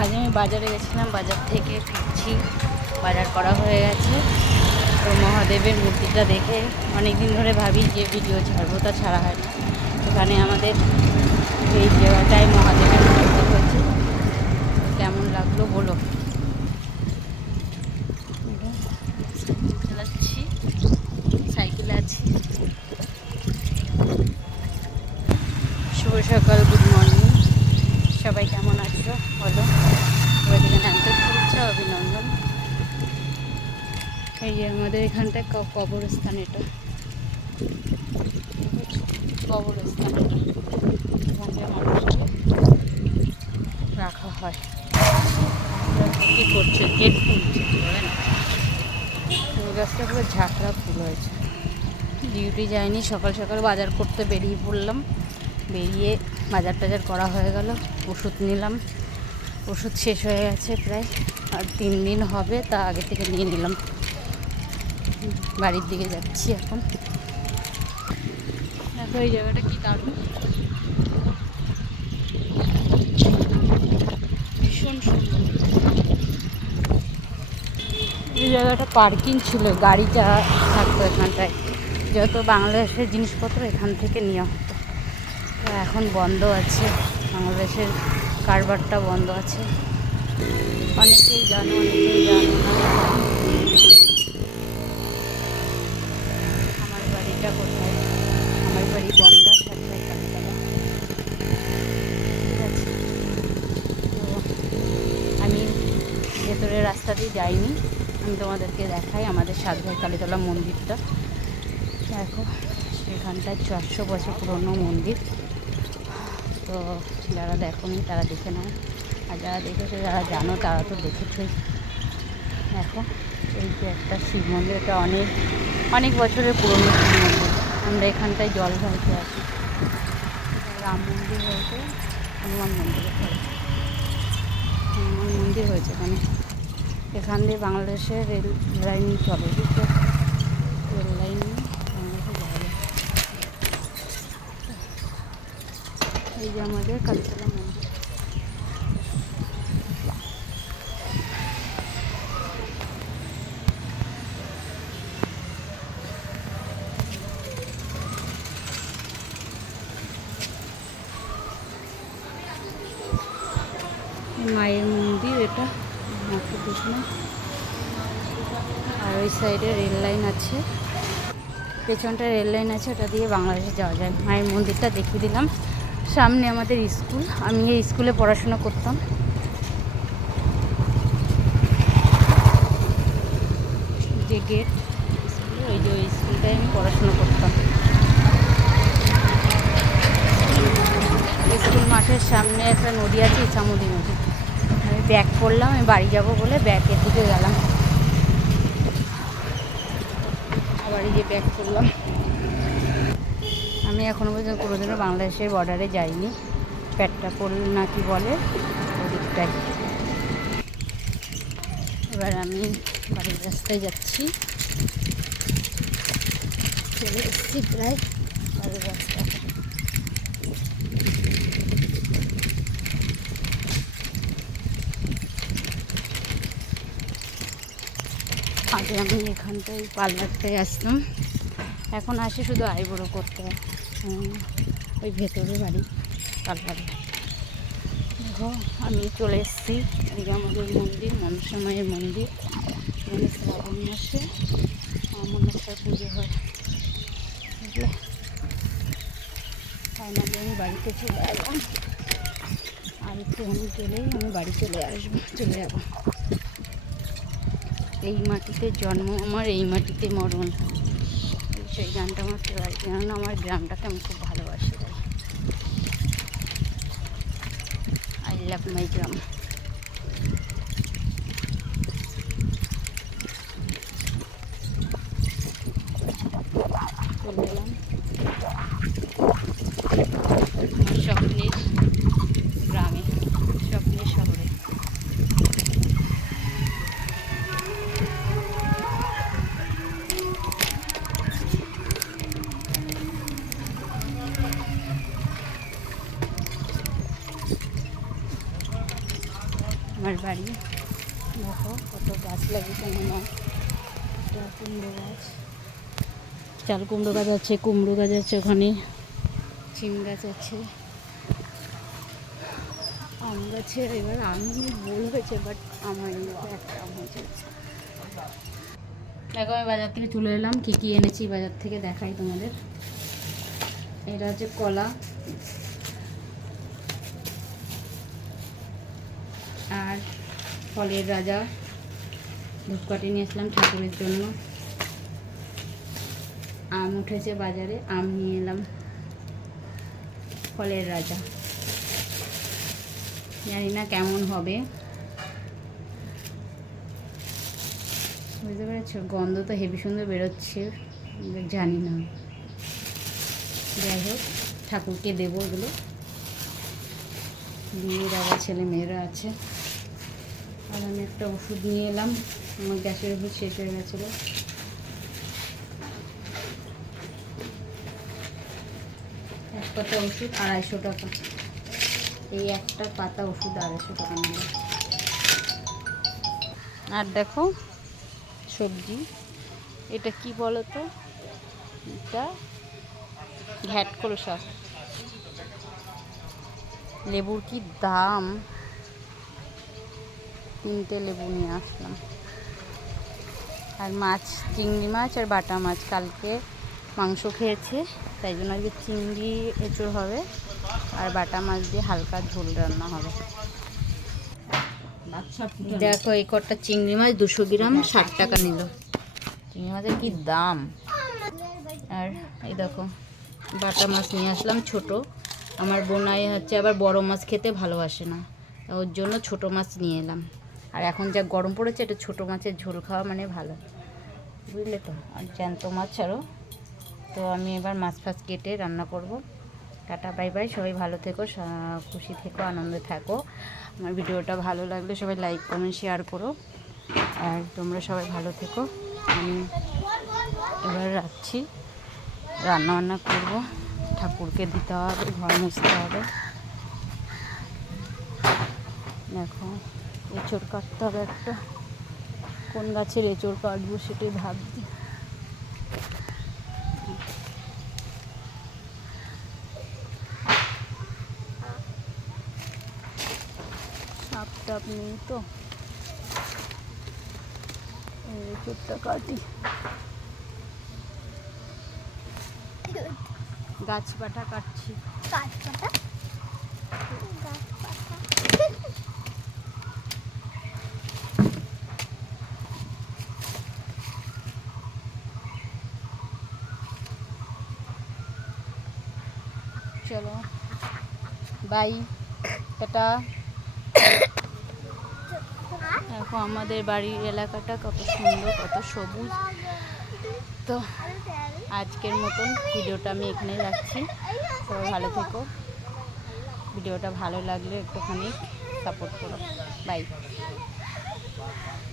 আজ আমি বাজারে গেছিলাম, বাজার থেকে ফিরছি, বাজার করা হয়ে গেছে। তো মহাদেবের মূর্তিটা দেখে অনেক দিন ধরে ভাবি যে ভিডিও ছাড়বো, তা ছাড়া হয় না। এখানে আমাদের এই জায়গাটায় মহাদেবের মূর্তি হয়েছে, কেমন লাগলো বলো। সাইকেল চালাচ্ছি, সাইকেলে আছি। শুভ সকাল, গুড মর্নিং, সবাই কেমন আছো বলো। সবাইকে জানাতে শুভেচ্ছা, অভিনন্দন। এই যে আমাদের এখানটায় কবরস্থান, এটা কবরস্থান, এখানটায় মানুষকে রাখা হয়। কী করছে, গেট খুলছে, বলেন ফুল গাছটা পুরো ঝাঁকড়া ফুল হয়েছে। ডিউটি যায়নি, সকাল সকাল বাজার করতে বেরিয়ে পড়লাম। বেরিয়ে বাজার টাজার করা হয়ে গেল, ওষুধ নিলাম, ওষুধ শেষ হয়ে গেছে প্রায়, আর 3 দিন হবে, তা আগে থেকে নিয়ে নিলাম। বাড়ির দিকে যাচ্ছি এখন। দেখো এই জায়গাটা কি দারুণ, ভীষণ সুন্দর। এই জায়গাটা পার্কিং ছিল, গাড়িটা থাকতো এখানটায়, যত বাংলাদেশের জিনিসপত্র এখান থেকে নেওয়া হতো। তো এখন বন্ধ আছে, বাংলাদেশের কারবারটা বন্ধ আছে। অনেকেই জানো, অনেকেই জানো না। আমার বাড়িটা কোথায়? আমার বাড়ি বনগা, সাতটায় কালীতলা। ঠিক আছে, তো আমি ভেতরের রাস্তা দিয়ে যাইনি, আমি তোমাদেরকে দেখাই আমাদের সাতটায় কালীতলা মন্দিরটা। দেখো এখানটায় 400 বছর পুরনো মন্দির। তো যারা দেখোনি তারা দেখে নাও, আর যারা দেখেছো, যারা জানো তারা তো দেখেছই। দেখো এই যে একটা শিব মন্দির, এটা অনেক অনেক বছরের পুরনো শিব মন্দির। আমরা এখানটায় জল ঢালতে আসি। রাম মন্দির হয়েছে, হনুমান মন্দির হয়েছে, হনুমান মন্দির হয়েছে এখানে। এখান দিয়ে বাংলাদেশের রেল লাইন চলে, বুঝছো, রেল লাইন বাংলাদেশে যাওয়া যায়। এই যে আমাদের কালীতলা মন্দির। মায়ের মন্দির এটা, মাকে দেখলাম। আর ওই সাইডে রেল লাইন আছে, পেছনটা রেল লাইন আছে, ওটা দিয়ে বাংলাদেশে যাওয়া যায়। মায়ের মন্দিরটা দেখিয়ে দিলাম। সামনে আমাদের স্কুল, আমি এই স্কুলে পড়াশোনা করতাম। যে গেট স্কুলে, ওই যে ওই স্কুলটায় আমি পড়াশোনা করতাম। স্কুল মাঠের সামনে একটা নদী আছে, ইছামতি নদী। আমি ব্যাগ করলাম, আমি বাড়ি যাব বলে ব্যাগের দিকে গেলাম, আবার এই যে ব্যাগ করলাম। আমি এখনও পর্যন্ত কোনোদিনও বাংলাদেশের বর্ডারে যাইনি, পেট্টাপোল না কি বলে ওদিকটায়। এবার আমি বাড়ির রাস্তায় যাচ্ছি, চলে এসেছি প্রায় বাড়ির রাস্তায়। আগে আমি এখানটায় পার্লারটায় আসতাম, এখন আসি শুধু আইব্রো করতে। ওই ভেতরে বাড়ি পার্লারে। দেখো আমি চলে এসেছি, এদিকে আমাদের মন্দির, মনসা মায়ের মন্দির। এখানে শ্রাবণ মাসে মনসার পুজো হয়, বুঝলে। ফাইনালি আমি বাড়িতে চলে এলাম, আর একটুখানি গেলেই আমি বাড়ি চলে আসবো, চলে যাবো। এই মাটিতে জন্ম আমার, এই মাটিতে মরণ, সেই গানটা আমার ফেভারিট। কেননা আমার গ্রামটাকে আমি খুব ভালোবাসি, তাই আই লাভ মাই গ্রাম। চলে এলাম স্বপ্নের গ্রামে, স্বপ্নের শহরে। আমার বাড়ি। দেখো কত গাছ লাগিয়েছে, মনে হয় এটা কুমড়ো গাছ, চাল কুমড়ো গাছ আছে, কুমড়ো গাছ আছে, ওখানে সিম গাছ আছে, আম গাছে এবার আম বল হয়েছে, বাট আমার একটা আম হয়েছে। দেখো আমি বাজার থেকে চলে এলাম, কী কী এনেছি বাজার থেকে দেখাই তোমাদের। এটা হচ্ছে কলা, আর ফলের রাজা, ধূপকাঠি নিয়ে আসলাম ঠাকুরের জন্য। আম উঠেছে বাজারে, আম নিয়ে এলাম, ফলের রাজা, জানি না কেমন হবে, বুঝতে পেরেছো? গন্ধ তো হেভি সুন্দর বেরোচ্ছে, জানি না, যাই হোক ঠাকুরকে দেবো এগুলো। বিয়ের আবার ছেলে মেয়েরা আছে। আর আমি একটা ওষুধ নিয়ে এলাম, আমার গ্যাসের ওষুধ শেষ হয়ে গেছিলো। এক পাতা ওষুধ 250 টাকা, এই একটা পাতা ওষুধ 250 টাকা নিল। আর দেখো সবজি, এটা কি বলো তো, এটা ঘ্যাটকল শাক। লেবুর কি দাম, 3টে লেবু নিয়ে আসলাম। আর মাছ, চিংড়ি মাছ আর বাটা মাছ, কালকে মাংস খেয়েছে তাই জন্য আজকে চিংড়ি এঁচোড় হবে, আর বাটা মাছ দিয়ে হালকা ঝোল রান্না হবে। দেখো এই কটা চিংড়ি মাছ 200 গ্রাম 60 টাকা নিল। চিংড়ি মাছের কি দাম। আর এই দেখো বাটা মাছ নিয়ে আসলাম ছোট, আমার বোনাই হচ্ছে আবার বড় মাছ খেতে ভালোবাসে না, ওর জন্য ছোট মাছ নিয়ে এলাম। আর এখন যা গরম পড়েছে, এটা ছোট মাছের ঝোল খাওয়া মানে ভালো, বুঝলে তো। আর জ্যান্ত মাছ আরও। তো আমি এবার মাছ ফাছ কেটে রান্না করব। টাটা বাই বাই, সবাই ভালো থেকো, খুশি থেকো, আনন্দে থাকো। আমার ভিডিওটা ভালো লাগলে সবাই লাইক কমেন্ট শেয়ার করো, আর তোমরা সবাই ভালো থেকো। আমি এবার রাখছি, রান্নাবান্না করব, ঠাকুরকে দিতে হবে, ঘর মুছতে হবে। দেখো এঁচোড় কাটতে হবে একটা, কোন গাছের এঁচোড় কাটবো সেটাই ভাবছি। সাপ টাপ নেই তো, এঁচোড়টা কাটি। গাছ পাটা কাটছি, চলো বাই, টাটা। দেখো আমাদের বাড়ির এলাকাটা কত সুন্দর, কত সবুজ। তো আজকের মতন ভিডিওটা আমি এখানেই রাখছি, সবাই ভালো থেকো। ভিডিওটা ভালো লাগলে একটুখানি সাপোর্ট করো, বাই।